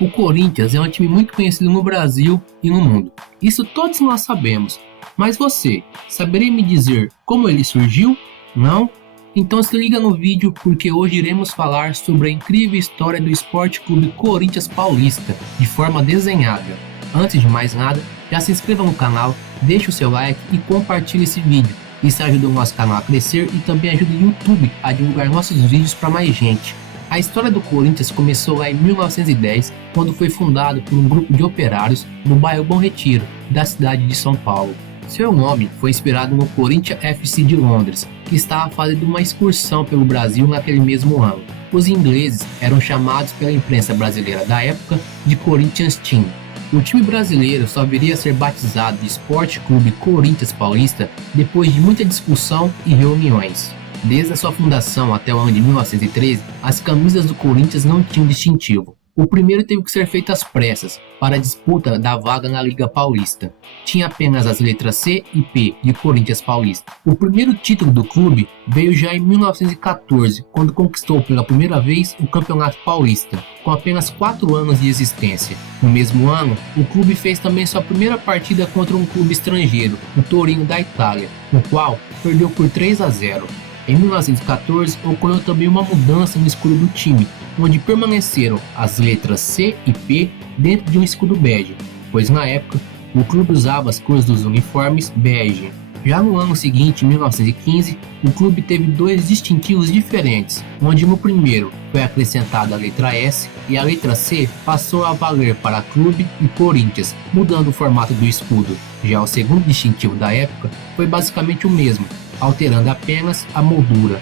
O Corinthians é um time muito conhecido no Brasil e no mundo. Isso todos nós sabemos. Mas você, saberia me dizer como ele surgiu? Não? Então se liga no vídeo porque hoje iremos falar sobre a incrível história do Esporte Clube Corinthians Paulista, de forma desenhada. Antes de mais nada, já se inscreva no canal, deixe o seu like e compartilhe esse vídeo. Isso ajuda o nosso canal a crescer e também ajuda o YouTube a divulgar nossos vídeos para mais gente. A história do Corinthians começou lá em 1910, quando foi fundado por um grupo de operários no bairro Bom Retiro, da cidade de São Paulo. Seu nome foi inspirado no Corinthians FC de Londres, que estava fazendo uma excursão pelo Brasil naquele mesmo ano. Os ingleses eram chamados pela imprensa brasileira da época de Corinthians Team. O time brasileiro só viria a ser batizado de Esporte Clube Corinthians Paulista depois de muita discussão e reuniões. Desde a sua fundação até o ano de 1913, as camisas do Corinthians não tinham distintivo. O primeiro teve que ser feito às pressas, para a disputa da vaga na Liga Paulista. Tinha apenas as letras C e P de Corinthians Paulista. O primeiro título do clube veio já em 1914, quando conquistou pela primeira vez o Campeonato Paulista, com apenas 4 anos de existência. No mesmo ano, o clube fez também sua primeira partida contra um clube estrangeiro, o Torino da Itália, no qual perdeu por 3-0. Em 1914, ocorreu também uma mudança no escudo do time, onde permaneceram as letras C e P dentro de um escudo bege, pois na época o clube usava as cores dos uniformes bege. Já no ano seguinte, em 1915, o clube teve 2 distintivos diferentes, onde no primeiro foi acrescentada a letra S e a letra C passou a valer para Clube e Corinthians, mudando o formato do escudo. Já o segundo distintivo da época foi basicamente o mesmo, alterando apenas a moldura.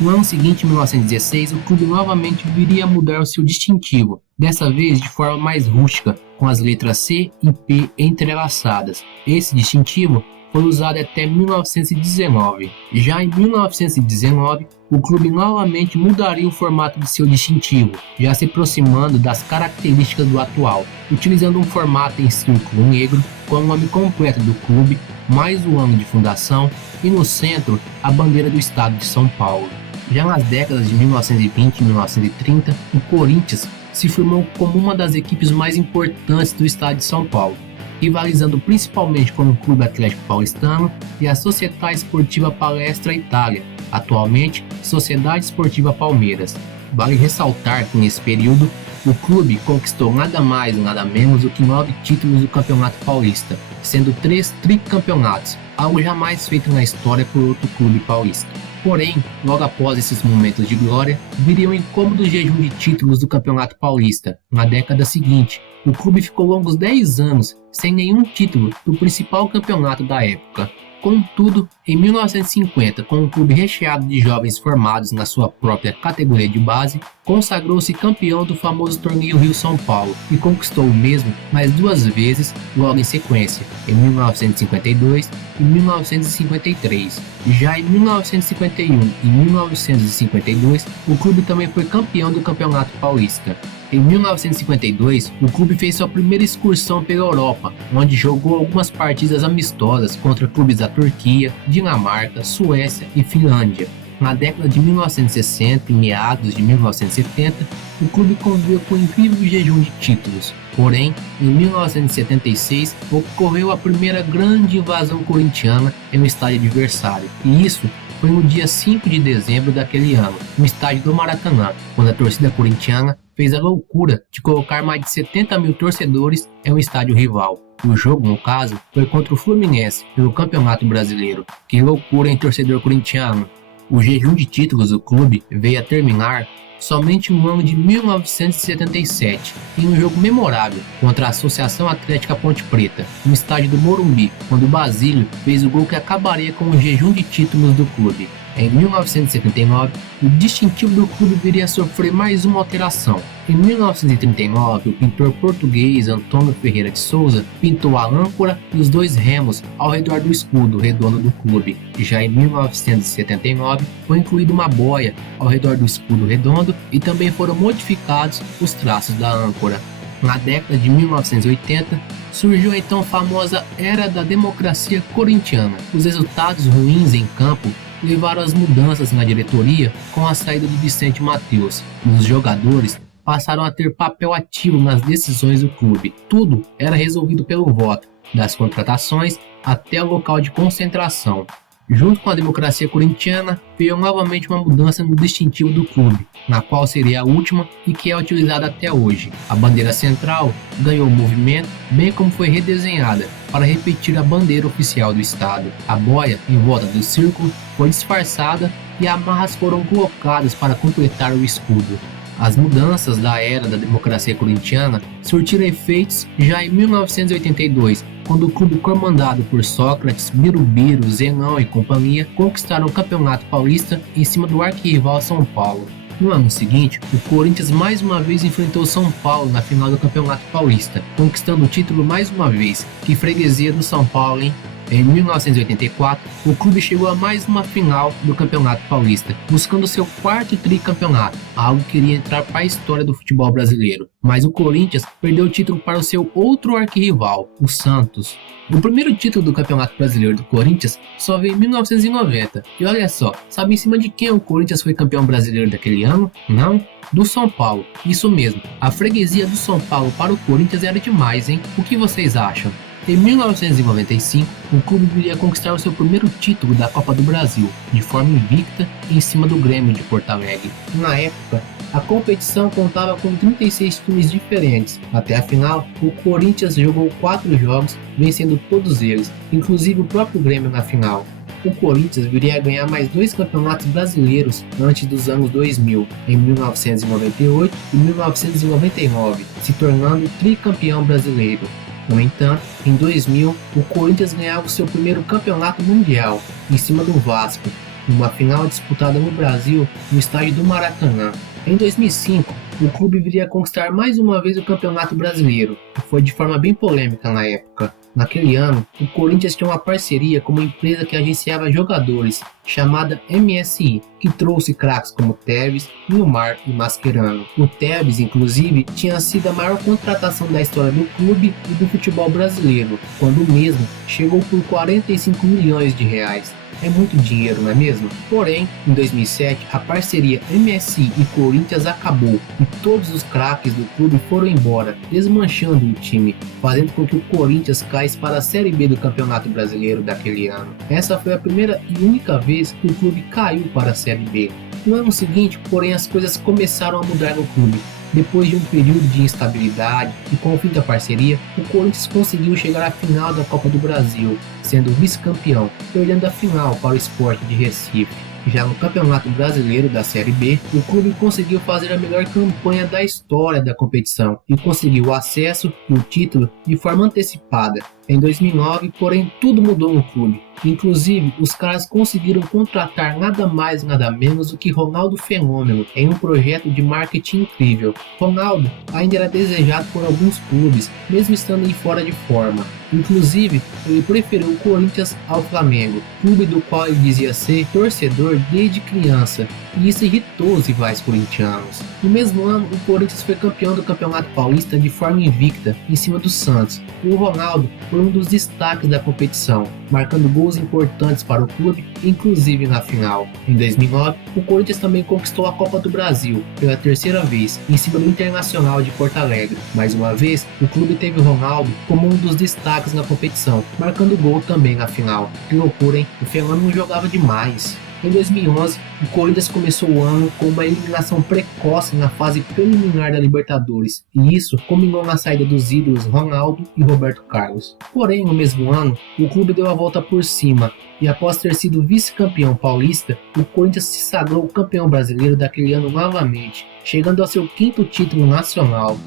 No ano seguinte, em 1916, o clube novamente viria a mudar o seu distintivo, dessa vez de forma mais rústica, com as letras C e P entrelaçadas. Esse distintivo foi usado até 1919. Já em 1919, o clube novamente mudaria o formato de seu distintivo, já se aproximando das características do atual, utilizando um formato em círculo negro com o nome completo do clube, mais o ano de fundação e no centro a bandeira do estado de São Paulo. Já nas décadas de 1920 e 1930, o Corinthians se firmou como uma das equipes mais importantes do estado de São Paulo, rivalizando principalmente com o Clube Atlético Paulistano e a Società Sportiva Palestra Itália, atualmente Sociedade Esportiva Palmeiras. Vale ressaltar que nesse período o clube conquistou nada mais e nada menos do que 9 títulos do Campeonato Paulista, sendo 3 tricampeonatos, algo jamais feito na história por outro clube paulista. Porém, logo após esses momentos de glória, viria um incômodo jejum de títulos do Campeonato Paulista. Na década seguinte, o clube ficou longos 10 anos sem nenhum título do principal campeonato da época. Contudo, em 1950, com um clube recheado de jovens formados na sua própria categoria de base, consagrou-se campeão do famoso torneio Rio-São Paulo e conquistou o mesmo mais 2 vezes logo em sequência, em 1952 e 1953. Já em 1951 e 1952, o clube também foi campeão do Campeonato Paulista. Em 1952, o clube fez sua primeira excursão pela Europa, onde jogou algumas partidas amistosas contra clubes da Turquia, Dinamarca, Suécia e Finlândia. Na década de 1960 e meados de 1970, o clube conviveu com um incrível jejum de títulos. Porém, em 1976, ocorreu a primeira grande invasão corintiana em um estádio adversário, e isso foi no dia 5 de dezembro daquele ano, no estádio do Maracanã, quando a torcida corintiana fez a loucura de colocar mais de 70 mil torcedores em um estádio rival. O jogo, no caso, foi contra o Fluminense pelo Campeonato Brasileiro. Que loucura, hein, torcedor corintiano? O jejum de títulos do clube veio a terminar somente no ano de 1977, em um jogo memorável contra a Associação Atlética Ponte Preta, no estádio do Morumbi, quando o Basílio fez o gol que acabaria com o jejum de títulos do clube. Em 1979, o distintivo do clube viria a sofrer mais uma alteração. Em 1939, o pintor português Antônio Ferreira de Souza pintou a âncora e os 2 remos ao redor do escudo redondo do clube. Já em 1979, foi incluída uma boia ao redor do escudo redondo e também foram modificados os traços da âncora. Na década de 1980, surgiu a então famosa Era da Democracia Corintiana. Os resultados ruins em campo levaram às mudanças na diretoria com a saída de Vicente Matheus. Os jogadores passaram a ter papel ativo nas decisões do clube. Tudo era resolvido pelo voto, das contratações até o local de concentração. Junto com a democracia corintiana, veio novamente uma mudança no distintivo do clube, na qual seria a última e que é utilizada até hoje. A bandeira central ganhou movimento, bem como foi redesenhada para repetir a bandeira oficial do estado. A boia em volta do círculo foi disfarçada e amarras foram colocadas para completar o escudo. As mudanças da era da democracia corintiana surtiram efeitos já em 1982, quando o clube comandado por Sócrates, Birubiru, Zenão e companhia conquistaram o Campeonato Paulista em cima do arquirrival São Paulo. No ano seguinte, o Corinthians mais uma vez enfrentou São Paulo na final do Campeonato Paulista, conquistando o título mais uma vez. Que freguesia do São Paulo, hein? Em 1984, o clube chegou a mais uma final do Campeonato Paulista, buscando seu quarto tricampeonato, algo que iria entrar para a história do futebol brasileiro. Mas o Corinthians perdeu o título para o seu outro arquirrival, o Santos. O primeiro título do Campeonato Brasileiro do Corinthians só veio em 1990. E olha só, sabe em cima de quem o Corinthians foi campeão brasileiro daquele ano? Não? Do São Paulo. Isso mesmo, a freguesia do São Paulo para o Corinthians era demais, hein? O que vocês acham? Em 1995, o clube viria a conquistar o seu primeiro título da Copa do Brasil, de forma invicta em cima do Grêmio de Porto Alegre. Na época, a competição contava com 36 times diferentes. Até a final, o Corinthians jogou 4 jogos, vencendo todos eles, inclusive o próprio Grêmio na final. O Corinthians viria a ganhar mais 2 campeonatos brasileiros antes dos anos 2000, em 1998 e 1999, se tornando tricampeão brasileiro. No entanto, em 2000, o Corinthians ganhava o seu primeiro campeonato mundial, em cima do Vasco, numa final disputada no Brasil, no estádio do Maracanã. Em 2005, o clube viria a conquistar mais uma vez o Campeonato Brasileiro, que foi de forma bem polêmica na época. Naquele ano, o Corinthians tinha uma parceria com uma empresa que agenciava jogadores, chamada MSI, que trouxe craques como Tevez, Nilmar e Mascherano. O Tevez, inclusive, tinha sido a maior contratação da história do clube e do futebol brasileiro, quando o mesmo chegou por 45 milhões de reais. É muito dinheiro, não é mesmo? Porém, em 2007, a parceria MSI e Corinthians acabou e todos os craques do clube foram embora, desmanchando o time, fazendo com que o Corinthians caísse para a Série B do Campeonato Brasileiro daquele ano. Essa foi a primeira e única vez que o clube caiu para a Série B. No ano seguinte, porém, as coisas começaram a mudar no clube. Depois de um período de instabilidade e com o fim da parceria, o Corinthians conseguiu chegar à final da Copa do Brasil, sendo vice-campeão, perdendo a final para o Sport de Recife. Já no Campeonato Brasileiro da Série B, o clube conseguiu fazer a melhor campanha da história da competição e conseguiu o acesso e o título de forma antecipada. Em 2009, porém, tudo mudou no clube. Inclusive, os caras conseguiram contratar nada mais nada menos do que Ronaldo Fenômeno em um projeto de marketing incrível. Ronaldo ainda era desejado por alguns clubes, mesmo estando em fora de forma. Inclusive, ele preferiu o Corinthians ao Flamengo, clube do qual ele dizia ser torcedor desde criança, e isso irritou os rivais corintianos. No mesmo ano, o Corinthians foi campeão do Campeonato Paulista de forma invicta, em cima do Santos, e o Ronaldo foi um dos destaques da competição, marcando gols importantes para o clube, inclusive na final. Em 2009, o Corinthians também conquistou a Copa do Brasil, pela terceira vez, em cima do Internacional de Porto Alegre. Mais uma vez, o clube teve o Ronaldo como um dos destaques na competição, marcando gol também na final. Que loucura, hein? O Fenômeno jogava demais. Em 2011, o Corinthians começou o ano com uma eliminação precoce na fase preliminar da Libertadores, e isso culminou na saída dos ídolos Ronaldo e Roberto Carlos. Porém, no mesmo ano, o clube deu a volta por cima, e após ter sido vice-campeão paulista, o Corinthians se sagrou campeão brasileiro daquele ano novamente, chegando ao seu 5º título nacional.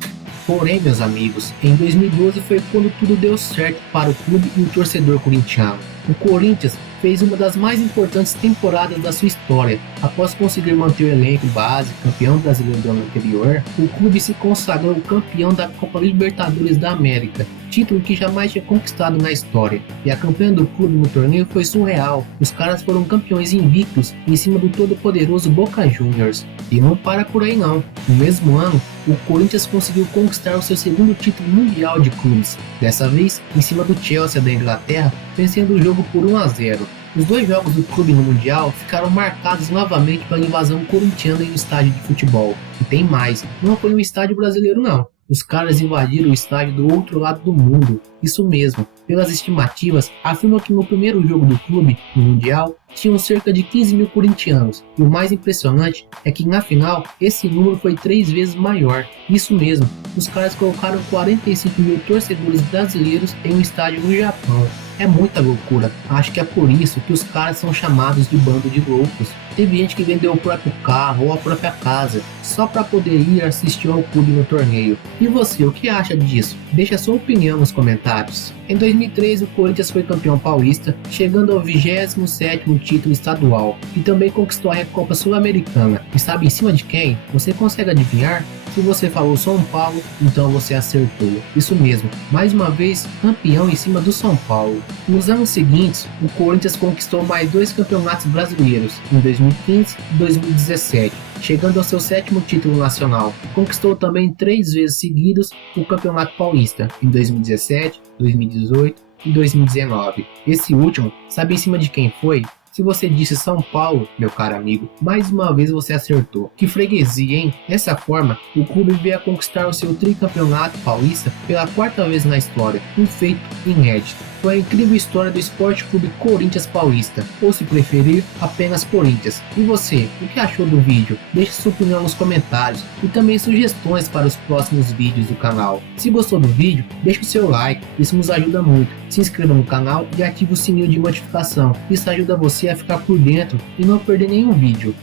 Porém, meus amigos, em 2012 foi quando tudo deu certo para o clube e o torcedor corintiano. O Corinthians fez uma das mais importantes temporadas da sua história. Após conseguir manter o elenco base, campeão brasileiro do ano anterior, o clube se consagrou campeão da Copa Libertadores da América, título que jamais tinha conquistado na história. E a campanha do clube no torneio foi surreal. Os caras foram campeões invictos em cima do todo-poderoso Boca Juniors. E não para por aí não. No mesmo ano, o Corinthians conseguiu conquistar o seu 2º título mundial de clubes, dessa vez em cima do Chelsea da Inglaterra, vencendo o jogo por 1-0. Os dois jogos do clube no Mundial ficaram marcados novamente pela invasão corintiana em um estádio de futebol. E tem mais, não foi um estádio brasileiro não. Os caras invadiram o estádio do outro lado do mundo. Isso mesmo, pelas estimativas, afirmam que no primeiro jogo do clube, no Mundial, tinham cerca de 15 mil corintianos. E o mais impressionante é que na final, esse número foi 3 vezes maior. Isso mesmo, os caras colocaram 45 mil torcedores brasileiros em um estádio no Japão. É muita loucura, acho que é por isso que os caras são chamados de bando de loucos. Teve gente que vendeu o próprio carro ou a própria casa, só para poder ir assistir ao clube no torneio. E você, o que acha disso? Deixa sua opinião nos comentários. Em 2003, o Corinthians foi campeão paulista, chegando ao 27º título estadual, e também conquistou a Recopa Sul-Americana. E sabe em cima de quem? Você consegue adivinhar? Se você falou São Paulo, então você acertou. Isso mesmo, mais uma vez campeão em cima do São Paulo. Nos anos seguintes, o Corinthians conquistou mais 2 campeonatos brasileiros, em 2015 e 2017, chegando ao seu 7º título nacional. Conquistou também 3 vezes seguidos o Campeonato Paulista, em 2017, 2018 e 2019. Esse último, sabe em cima de quem foi? Se você disse São Paulo, meu caro amigo, mais uma vez você acertou. Que freguesia, hein? Dessa forma, o clube veio a conquistar o seu tricampeonato paulista pela 4ª vez na história, um feito inédito. Foi a incrível história do Esporte Clube Corinthians Paulista, ou se preferir, apenas Corinthians. E você, o que achou do vídeo? Deixe sua opinião nos comentários e também sugestões para os próximos vídeos do canal. Se gostou do vídeo, deixe o seu like, isso nos ajuda muito. Se inscreva no canal e ative o sininho de notificação, isso ajuda você a ficar por dentro e não perder nenhum vídeo.